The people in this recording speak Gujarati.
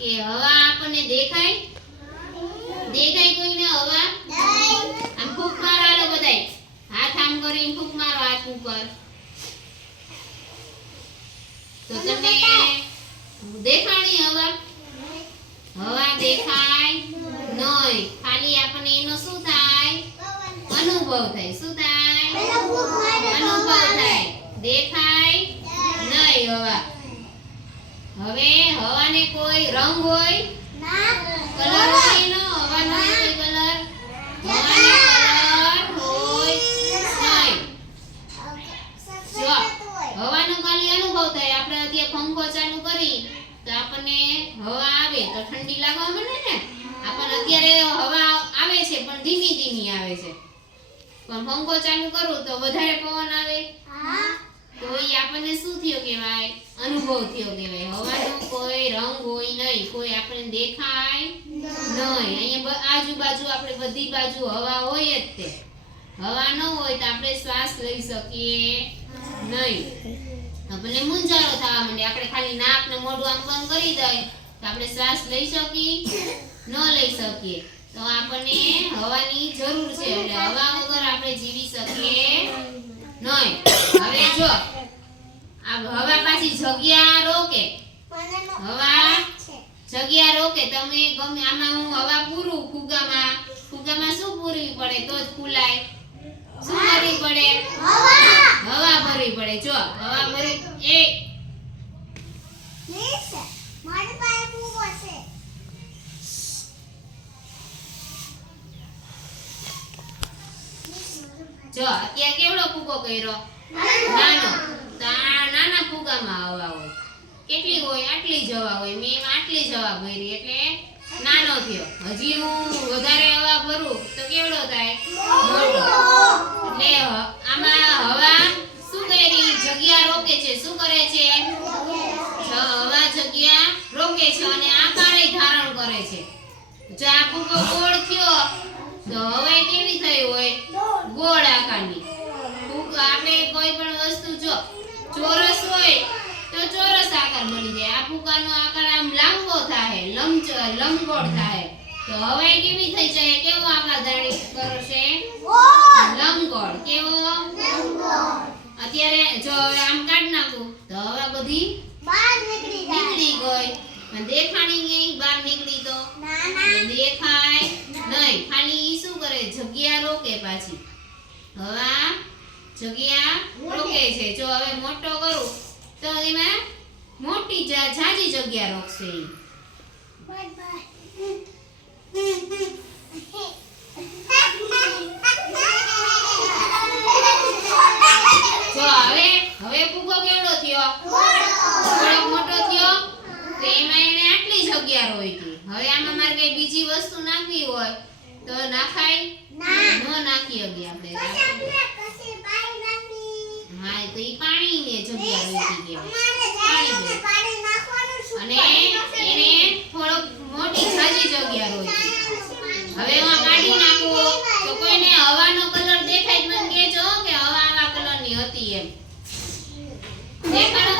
કે હવા આપણને દેખાય? દેખાય કોઈને હવા? આમ ફૂંક મારો હાલો બધાય. હાથ આમ કરીને ફૂંક મારો હાથ ઉપર. તો તમને દેખાણી હવા? હવા દેખાય નહીં ખાલી આપણને એનો શું થાય? અનુભવ થાય. શું થાય? અનુભવ થાય. દેખાય નહીં હવા. હવે હવાને કોઈ રંગ હોય? કલર હોય નો હવાનો કોઈ કલર? હવાને કલર હોય નહીં. જો હવાનો ખાલી અનુભવ થાય. આપણે અત્યારે પંખો ચાલુ કરી તો આપણને હવા આવે તો ઠંડી લાગવા મળે ને? આપણને અત્યારે હવા આવે છે પણ ધીમી ધીમી આવે છે. પણ પંખો ચાલુ કરું તો વધારે પવન આવે. તો એ આપણને શું થયો કહેવાય? અનુભવ થયો કહેવાય. હવાનો કોઈ રંગ હોય નહીં કોઈ આપણે દેખાય નહીં. અહીંયા આજુબાજુ આપણે બધી બાજુ હવા હોય જ તે. હવા ન હોય તો આપણે શ્વાસ લઈ શકીએ નહીં. આપણને મૂંઝારો થવા માંડે આપણે ખાલી નાક ને મોઢું આમ બંધ કરી દઈએ તો આપણે શ્વાસ લઈ શકીએ ન લઈ શકીએ. તો આપણને હવાની જરૂર છે. એટલે હવા વગર આપણે જીવી શકીએ નહીં. હવે જો આ હવા પાછી જગ્યા રોકે. હવા જગ્યા રોકે, તમે ગમે આમાં હું હવા પૂરું ફુગામાં ફુગામાં શું પૂરવી પડે? તો જ ફૂલાય. શું કરવી પડે? હવા ભરવી પડે. જો, હવા ભરે. એ. જો, અત્યારે કેવડો ફૂગો કર્યો? નાનો. નાના ફૂગામાં હવા હોય. કેટલી હોય? આટલી જ હવા હોય. મેં એમાં આટલી જવા ભરી. એટલે નાનો થયો. હજી હું વધારે હવા ભરું તો કેવડો થાય? એટલે આમાં હવા શું કરી? જગ્યા રોકે છે. શું કરે છે? હવા જગ્યા રોકે છે અને આકારે ધારણ કરે છે. જો આ ભૂકો ગોળ થયો, તો હવા કેવી થઈ હોય? ગોળ આકારની. આપણે કોઈ પણ વસ્તુ જો ચોરસ હોય તો ચોરસ આકાર બની જાય. આ ફૂગાનો આકાર આમ લાંબો થાય લંબ લંબગોળ થાય. તો હવે કેવી થઈ જાય? કેવો આકાર ધારી કરશે લંબગોળ. કેવો? અત્યારે જો આમ કાઢ નાખું તો હવે બધી નીકળી ગઈ. પણ દેખાણી ગઈ બહાર નીકળી તો? દેખાય નહીં. ખાલી ઈ શું કરે? જગ્યા રોકે પાછી. હવા જગ્યા રોકે છે. જો હવે મોટો કરું તો એમાં મોટી જા- ઝાઝી જગ્યા રોકશે. જો હવે હવે ભૂગો કેવડો થયો? થોડોક મોટો થયો? તો એમાં એને આટલી જગ્યા રોકી હવે આમાં મારે કઈ બીજી વસ્તુ નાખવી હોય તો નાખાય? ન. નાખી આપણે. તો ઈ પાણી ને જગ્યા રોકી કહેવાય અને એને થોડોક મોટી ઝાઝી જગ્યા રોકી હવે હું પાણી કાઢી નાખું. તો કોઈને હવાનો કલર દેખાય મને કહેજો કે હવા આવા કલરની હતી એમ. દેખાડો